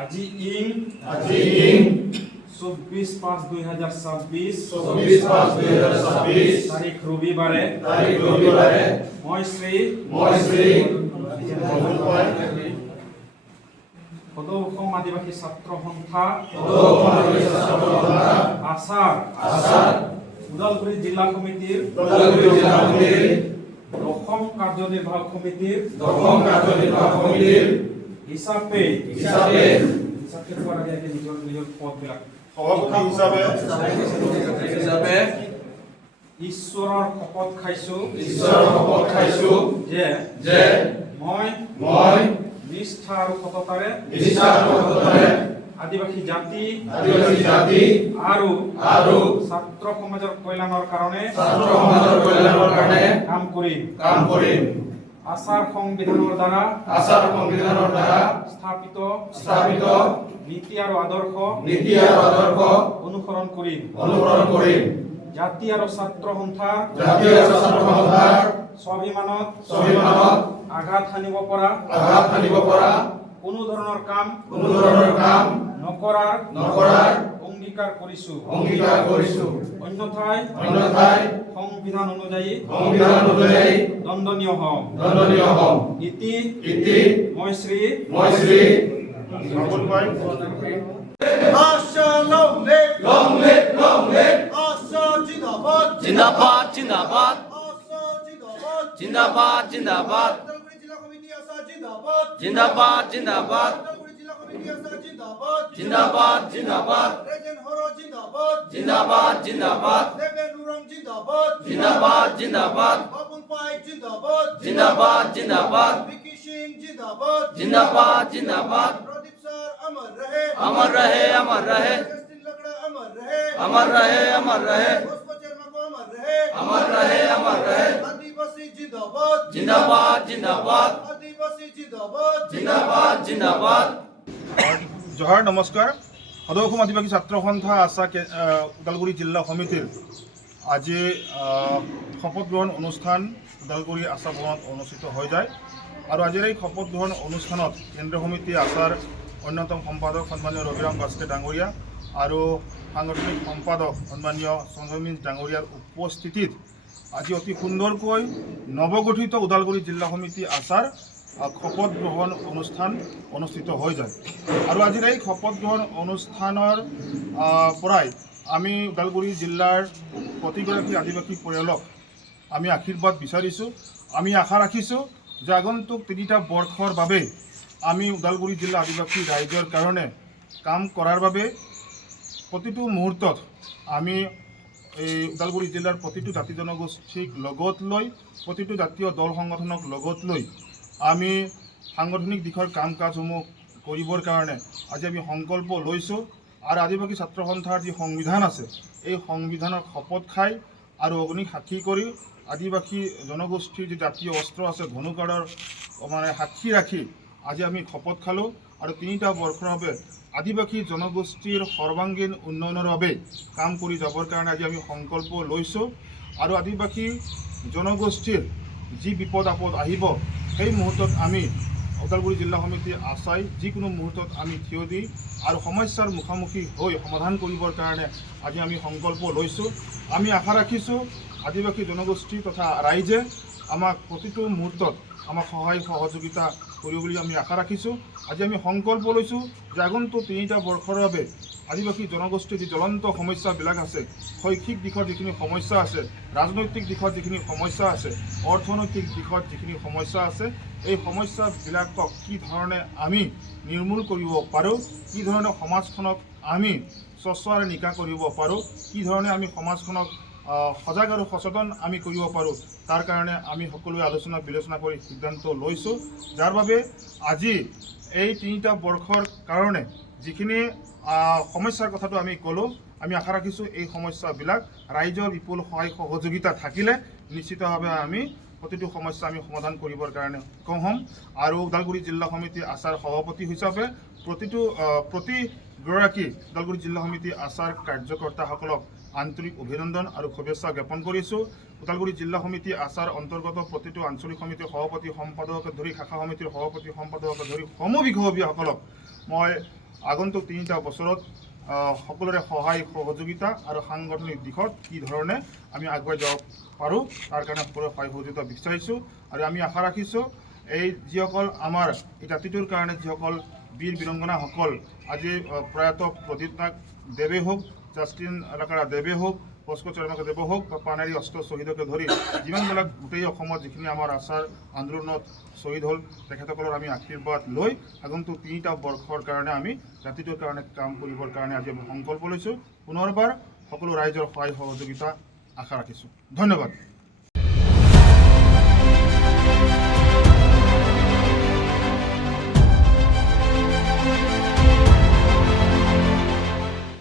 আজি ইং 24/5/2026 তাৰিখ ৰবিবাৰে মই শ্ৰী সদৌ অসম আদিবাসী ছাত্ৰ সন্থা আসাৰ ওদালগুৰি জিলা কমিটিৰ দশম কাৰ্যনিৰ্বাহক সমিতিৰ হিচাপে নিজৰ পদবিলাক হিচাপে ঈশ্বৰৰ শপত খাইছো যে মই নিষ্ঠা আৰু সততাৰে আদিবাসী জাতি আৰু ছাত্ৰ সমাজৰ কল্যাণৰ কাৰণে কাম কৰিম আচাৰ সংবিধানৰ দ্বাৰা স্থাপিত নীতি আৰু আদৰ্শ অনুসৰণ কৰিম জাতি আৰু ছাত্ৰ সন্থাৰ স্বাভিমানত আঘাত হানিব পৰা কোনো ধৰণৰ কাম নকৰাৰ অংগীকাৰ কৰিছো অন্যথায় সংবিধান অনুযায়ী দণ্ডনীয় হম ইতি মই শ্ৰী अमर रहे जिंदाबाद। जोहार नमस्कार। सदৌ অসম আদিবাসী ছাত্ৰ সন্থা আশা ওদালগুৰি জিলা সমিতিৰ আজি শপত গ্ৰহণ অনুষ্ঠান ওদালগুৰি আশা ভৱনত অনুষ্ঠিত হৈ যায় আৰু আজিৰ এই শপত গ্ৰহণ অনুষ্ঠানত কেন্দ্ৰীয় সমিতি আশাৰ অন্যতম সম্পাদক সন্মানীয় ৰবিৰাম বাস্কে ডাঙৰীয়া আৰু সাংগঠনিক সম্পাদক সন্মানীয় সঞ্জয় মিঞ্জ ডাঙৰীয়াৰ উপস্থিতিত আজি অতি সুন্দৰকৈ নৱগঠিত ওদালগুৰি জিলা সমিতি আশাৰ শপত গ্ৰহণ অনুষ্ঠান অনুষ্ঠিত হৈ যায় আৰু আজিৰ এই শপত গ্ৰহণ অনুষ্ঠানৰ পৰাই আমি ওদালগুৰি জিলাৰ প্ৰতিগৰাকী আদিবাসী পৰিয়ালক আমি আশীৰ্বাদ বিচাৰিছোঁ। আমি আশা ৰাখিছোঁ যে আগন্তুক ৩টা বৰ্ষৰ বাবে আমি ওদালগুৰি জিলা আদিবাসী ৰাইজৰ কাৰণে কাম কৰাৰ বাবে প্ৰতিটো মুহূৰ্তত আমি এই ওদালগুৰি জিলাৰ প্ৰতিটো জাতি জনগোষ্ঠীক লগত লৈ প্ৰতিটো জাতীয় দল সংগঠনক লগত লৈ আমি সাংগঠনিক দিশৰ কাম কাজসমূহ কৰিবৰ কাৰণে আজি আমি সংকল্প লৈছোঁ আৰু আদিবাসী ছাত্ৰ সন্থাৰ যি সংবিধান আছে এই সংবিধানৰ শপত খাই আৰু অগ্নিক সাক্ষী কৰি আদিবাসী জনগোষ্ঠীৰ যি জাতীয় অস্ত্ৰ আছে ধনুকাঁড়ৰ সাক্ষী ৰাখি আজি আমি শপত খালোঁ আৰু ৩টা বৰ্ষৰ বাবে আদিবাসী জনগোষ্ঠীৰ সৰ্বাংগীন উন্নয়নৰ বাবে কাম কৰি যাবৰ কাৰণে আজি আমি সংকল্প লৈছোঁ আৰু আদিবাসী জনগোষ্ঠীৰ যি বিপদ আপদ আহিব সেই মুহূৰ্তত আমি ওদালগুৰি জিলা সমিতি আশাই যিকোনো মুহূৰ্তত আমি থিয় দি আৰু সমস্যাৰ মুখামুখি হৈ সমাধান কৰিবৰ কাৰণে আজি আমি সংকল্প লৈছোঁ। আমি আশা ৰাখিছোঁ আদিবাসী জনগোষ্ঠী তথা ৰাইজে আমাক প্ৰতিটো মুহূৰ্তত আমাক সহায় সহযোগিতা কৰিব বুলি আমি আশা ৰাখিছোঁ। আজি আমি সংকল্প লৈছোঁ যে আগন্তুক ৩টা বৰ্ষৰ বাবে আদিবাসী জনগোষ্ঠীৰ যি জ্বলন্ত সমস্যাবিলাক আছে, শৈক্ষিক দিশৰ যিখিনি সমস্যা আছে, ৰাজনৈতিক দিশত যিখিনি সমস্যা আছে, অৰ্থনৈতিক দিশত যিখিনি সমস্যা আছে, এই সমস্যাবিলাকক কি ধৰণে আমি নিৰ্মূল কৰিব পাৰোঁ, কি ধৰণে সমাজখনক আমি স্বচ্ছ আৰু নিকা কৰিব পাৰোঁ, কি ধৰণে আমি সমাজখনক সজাগ আৰু সচেতন আমি কৰিব পাৰোঁ, তাৰ কাৰণে আমি সকলোৱে আলোচনা বিলোচনা কৰি সিদ্ধান্ত লৈছোঁ। যাৰ বাবে আজি এই ৩টা বৰ্ষৰ কাৰণে যিখিনি সমস্যাৰ কথাটো আমি ক'লোঁ, আমি আশা ৰাখিছোঁ এই সমস্যাবিলাক ৰাইজৰ বিপুল সহায় সহযোগিতা থাকিলে নিশ্চিতভাৱে আমি প্ৰতিটো সমস্যা আমি সমাধান কৰিবৰ কাৰণে সক্ষম হ'ম। আৰু ওদালগুৰি জিলা সমিতি আশাৰ সভাপতি হিচাপে প্ৰতিগৰাকী ওদালগুৰি জিলা সমিতি আশাৰ কাৰ্যকৰ্তাসকলক আন্তৰিক অভিনন্দন আৰু শুভেচ্ছা জ্ঞাপন কৰিছোঁ। ওদালগুৰি জিলা সমিতি আছাৰ অন্তৰ্গত প্ৰতিটো আঞ্চলিক সমিতিৰ সভাপতি সম্পাদককে ধৰি শাখা সমিতিৰ সভাপতি সম্পাদককে ধৰি সমবিষয়বীয়সকলক মই আগন্তুক 3টা বছৰত সকলোৰে সহায় সহযোগিতা আৰু সাংগঠনিক দিশত কি ধৰণে আমি আগুৱাই যাব পাৰোঁ তাৰ কাৰণে সকলোৰে সহায় সহযোগিতা বিচাৰিছোঁ আৰু আমি আশা ৰাখিছোঁ এই যিসকল আমাৰ এই জাতিটোৰ কাৰণে যিসকল বীৰ বীৰাংগনাসকল আজি প্ৰয়াত প্ৰদীপ নাগ দেৱে হওক, জাষ্টিন লাকাৰা দেৱে হওক, পস্কো চৰমাকে দেৱ হওক বা পানেৰী অস্ত্ৰ শ্বহীদকে ধৰি যিমানবিলাক গোটেই অসমত যিখিনি আমাৰ আচাৰ আন্দোলনত শ্বহীদ হ'ল তেখেতসকলৰ আমি আশীৰ্বাদ লৈ আগন্তুক 3টা বৰ্ষৰ কাৰণে আমি জাতিটোৰ কাৰণে কাম কৰিবৰ কাৰণে আজি আমি সংকল্প লৈছোঁ। পুনৰবাৰ সকলো ৰাইজৰ সহায় সহযোগিতা আশা ৰাখিছোঁ। ধন্যবাদ।